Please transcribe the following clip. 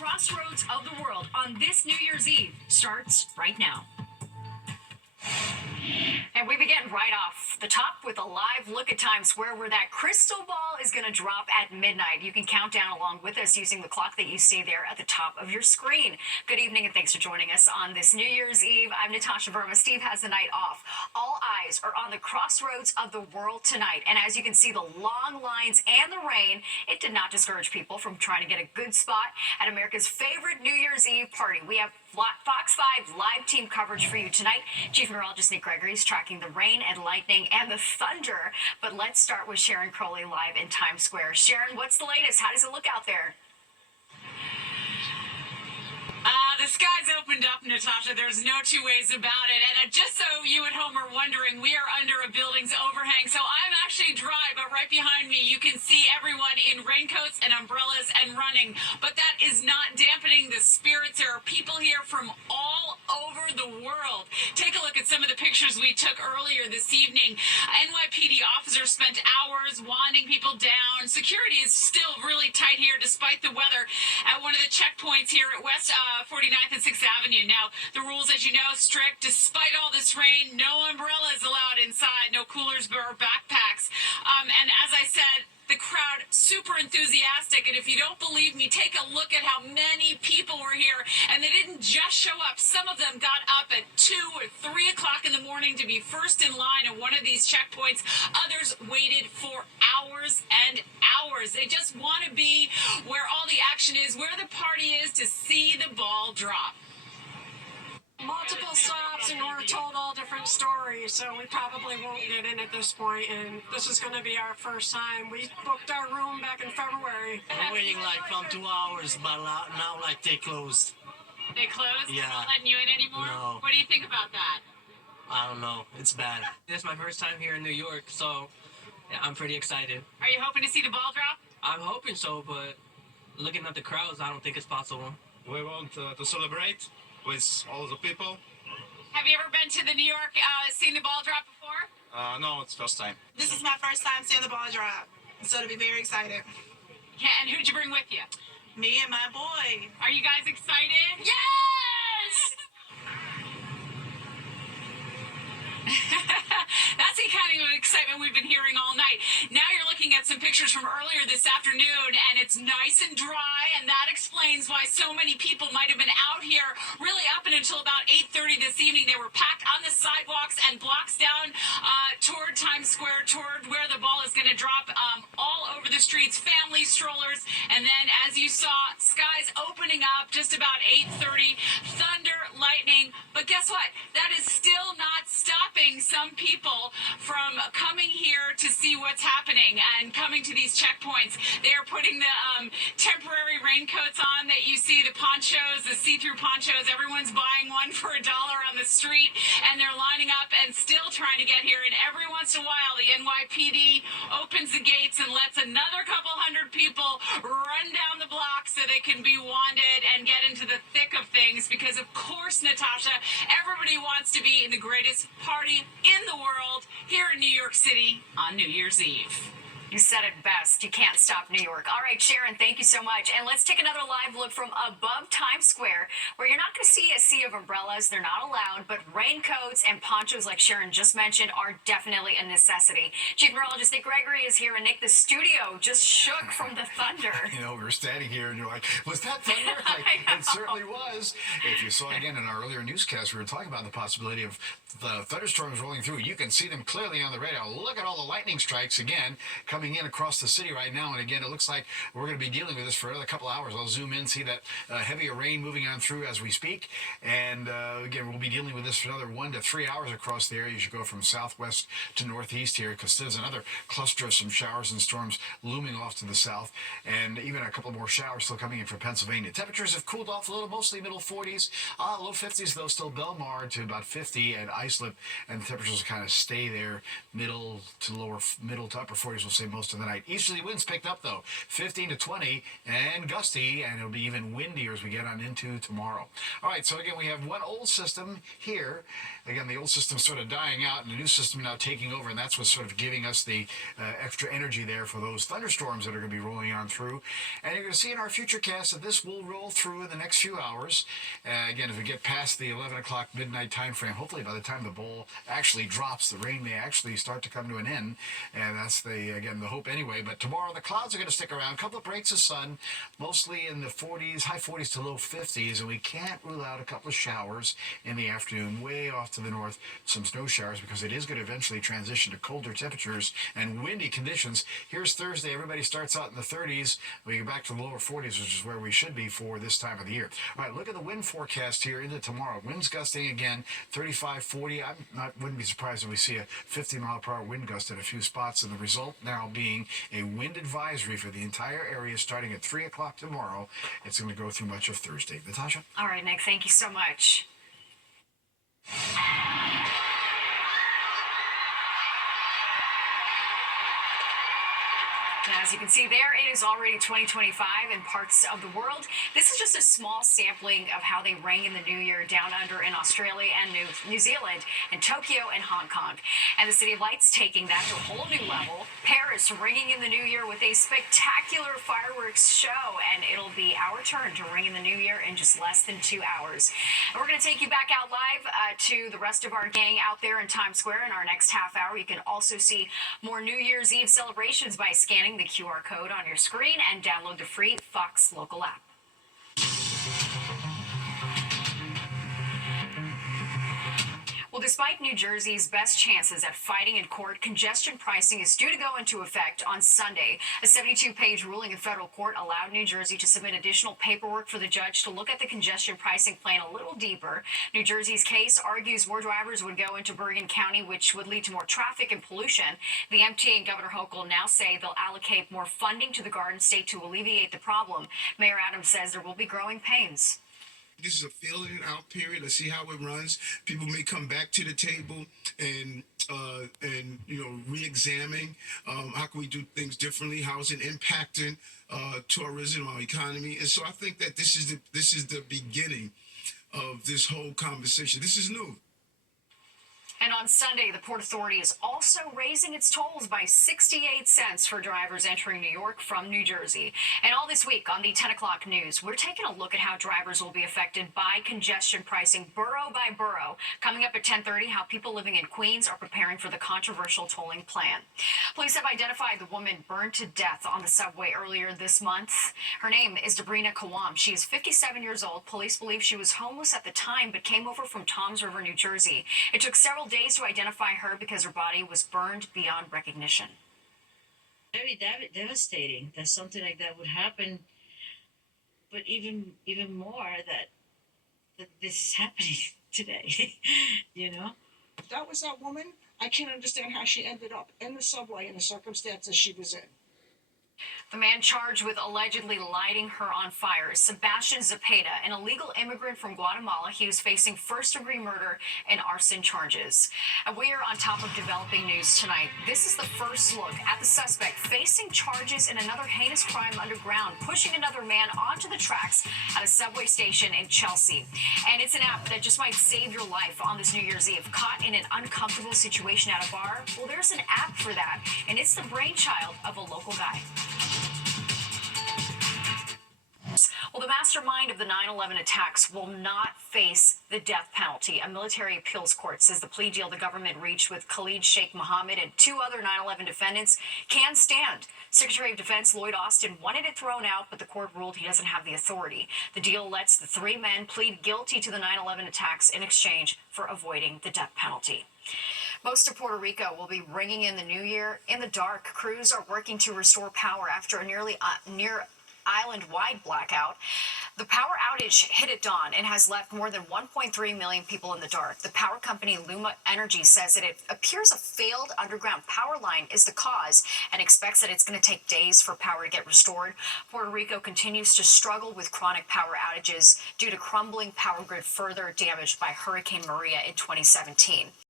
Crossroads of the world on this New Year's Eve starts right now. And we begin right off the top with a live look at Times Square, where that crystal ball is going to drop at midnight. You can count down along with us using the clock that you see there at the top of your screen. Good evening, and thanks for joining us on this New Year's Eve. I'm Natasha Verma. Steve has the night off. All eyes are on the crossroads of the world tonight. And as you can see, the long lines and the rain, it did not discourage people from trying to get a good spot at America's favorite New Year's Eve party. We have Fox 5 live team coverage for you tonight. Chief Meteorologist Nick Gregory is tracking the rain and lightning and the thunder. But let's start with Sharon Crowley live in Times Square. Sharon, what's the latest? How does it look out there? The sky's opened up, Natasha. There's no two ways about it. And just so you at home are wondering, we are under a building's overhang. So I'm actually dry, but right behind me, you can see everyone in raincoats and umbrellas and running. But that is not dampening the spirits. There are people here from all over the world. Take a look at some of the pictures we took earlier this evening. NYPD officers spent hours wanding people down. Security is still really tight here despite the weather at one of the checkpoints here at West 49th and 6th Avenue. Now, the rules, as you know, strict. Despite all this rain, no umbrellas allowed inside, no coolers or backpacks. And as I said, the crowd super enthusiastic. And if you don't believe me, take a look at how many people were here. And they didn't just show up. Some of them got up at 2 or 3 o'clock in the morning to be first in line at one of these checkpoints. Others waited for hours and hours. They just want to be where all the action is, where the party is, to see the ball drop. Multiple stops, and we're told all different stories, so we probably won't get in at this point, and this is going to be our first time. We booked our room back in February. We're waiting like from 2 hours, but now like they closed. They closed? Yeah. They're not letting you in anymore? No. What do you think about that? I don't know. It's bad. This is my first time here in New York, so yeah, I'm pretty excited. Are you hoping to see the ball drop? I'm hoping so, but looking at the crowds, I don't think it's possible. We want to celebrate with all the people. Have you ever been to the New York, seen the ball drop before? No, it's first time. This is my first time seeing the ball drop, so to be very excited. Yeah, and who'd you bring with you? Me and my boy. Are you guys excited? Yes! That's the kind of excitement we've been hearing all night. Now you're looking at some pictures from earlier this afternoon, and it's nice and dry, and that explains why so many people might have been out here really up until about 8:30 this evening. They were packed on the sidewalks and blocks down toward Times Square, toward where the ball is going to drop, all over the streets, family strollers, and then, as you saw, skies opening up just about 8:30, thunder, lightning, but guess what? That is still not stopping some people from coming here to see what's happening and coming to these checkpoints. They are putting the temporary raincoats on that you see, the ponchos, the see-through ponchos. Everyone's buying one for $1 on the street, and they're lining up and still trying to get here. And every once in a while, the NYPD opens the gates and lets another couple hundred people run down the block so they can be wanded and get into the thick of things. Because, of course, Natasha, everybody wants to be in the greatest party in the world here in New York City on New Year's Eve. You said it best. You can't stop New York. All right, Sharon, thank you so much. And let's take another live look from above Times Square, where you're not going to see a sea of umbrellas. They're not allowed, but raincoats and ponchos, like Sharon just mentioned, are definitely a necessity. Chief Meteorologist Nick Gregory is here, and Nick, the studio just shook from the thunder. You know, we were standing here, and you're like, was that thunder? Like, it certainly was. If you saw again in our earlier newscast, we were talking about the possibility of the thunderstorms rolling through. You can see them clearly on the radar. Look at all the lightning strikes again coming in across the city right now. And again, it looks like we're going to be dealing with this for another couple hours. I'll zoom in, see that heavier rain moving on through as we speak. And again, we'll be dealing with this for another 1 to 3 hours across the area. You should go from southwest to northeast here, because there's another cluster of some showers and storms looming off to the south, and even a couple more showers still coming in from Pennsylvania. Temperatures have cooled off a little, mostly middle 40s, low 50s though. Still Belmar to about 50 and Islip, and the temperatures will kind of stay there, middle to upper 40s. We'll say most of the night. Easterly winds picked up, though, 15 to 20 and gusty, and it'll be even windier as we get on into tomorrow. All right, so again, we have one old system here. Again, the old system sort of dying out, and the new system now taking over, and that's what's sort of giving us the extra energy there for those thunderstorms that are going to be rolling on through. And you're going to see in our futurecast that this will roll through in the next few hours. Again, if we get past the 11 o'clock midnight time frame, hopefully by the time the bowl actually drops, the rain may actually start to come to an end. And that's the hope anyway. But tomorrow the clouds are going to stick around. A couple of breaks of sun, mostly in the 40s, high 40s to low 50s. And we can't rule out a couple of showers in the afternoon, way off to the north, some snow showers, because it is going to eventually transition to colder temperatures and windy conditions. Here's Thursday. Everybody starts out in the 30s. We get back to the lower 40s, which is where we should be for this time of the year. All right, look at the wind forecast here into tomorrow. Winds gusting again, 35, 40. Wouldn't be surprised if we see a 50-mile-per-hour wind gust in a few spots, and the result now being a wind advisory for the entire area starting at 3 o'clock tomorrow. It's going to go through much of Thursday. Natasha? All right, Nick, thank you so much. As you can see there, it is already 2025 in parts of the world. This is just a small sampling of how they rang in the new year down under in Australia and New Zealand, and Tokyo and Hong Kong. And the City of Lights taking that to a whole new level. Paris ringing in the new year with a spectacular fireworks show, and it'll be our turn to ring in the new year in just less than 2 hours. And we're going to take you back out live to the rest of our gang out there in Times Square in our next half hour. You can also see more New Year's Eve celebrations by scanning the QR code on your screen and download the free Fox Local app. Well, despite New Jersey's best chances at fighting in court, congestion pricing is due to go into effect on Sunday. A 72-page ruling in federal court allowed New Jersey to submit additional paperwork for the judge to look at the congestion pricing plan a little deeper. New Jersey's case argues more drivers would go into Bergen County, which would lead to more traffic and pollution. The MTA and Governor Hochul now say they'll allocate more funding to the Garden State to alleviate the problem. Mayor Adams says there will be growing pains. This is a feeling out period. Let's see how it runs. People may come back to the table and re-examine how can we do things differently. How is it impacting tourism, our economy? And so I think that this is the beginning of this whole conversation. This is new. And on Sunday, the Port Authority is also raising its tolls by 68 cents for drivers entering New York from New Jersey. And all this week on the 10 o'clock news, we're taking a look at how drivers will be affected by congestion pricing borough by borough. Coming up at 10:30, how people living in Queens are preparing for the controversial tolling plan. Police have identified the woman burned to death on the subway earlier this month. Her name is Debrina Kawam. She is 57 years old. Police believe she was homeless at the time, but came over from Toms River, New Jersey. It took several days to identify her because her body was burned beyond recognition. Very devastating that something like that would happen, but even more that this is happening today. You know, if that was that woman, I can't understand how she ended up in the subway in the circumstances she was in. The man charged with allegedly lighting her on fire is Sebastian Zepeda, an illegal immigrant from Guatemala. He was facing first-degree murder and arson charges. And we are on top of developing news tonight. This is the first look at the suspect facing charges in another heinous crime underground, pushing another man onto the tracks at a subway station in Chelsea. And it's an app that just might save your life on this New Year's Eve. Caught in an uncomfortable situation at a bar? Well, there's an app for that, and it's the brainchild of a local guy. Well, the mastermind of the 9/11 attacks will not face the death penalty. A military appeals court says the plea deal the government reached with Khalid Sheikh Mohammed and two other 9/11 defendants can stand. Secretary of Defense Lloyd Austin wanted it thrown out, but the court ruled he doesn't have the authority. The deal lets the three men plead guilty to the 9/11 attacks in exchange for avoiding the death penalty. Most of Puerto Rico will be ringing in the new year in the dark. Crews are working to restore power after a near island-wide blackout. The power outage hit at dawn and has left more than 1.3 million people in the dark. The power company Luma Energy says that it appears a failed underground power line is the cause and expects that it's going to take days for power to get restored. Puerto Rico continues to struggle with chronic power outages due to crumbling power grid further damaged by Hurricane Maria in 2017.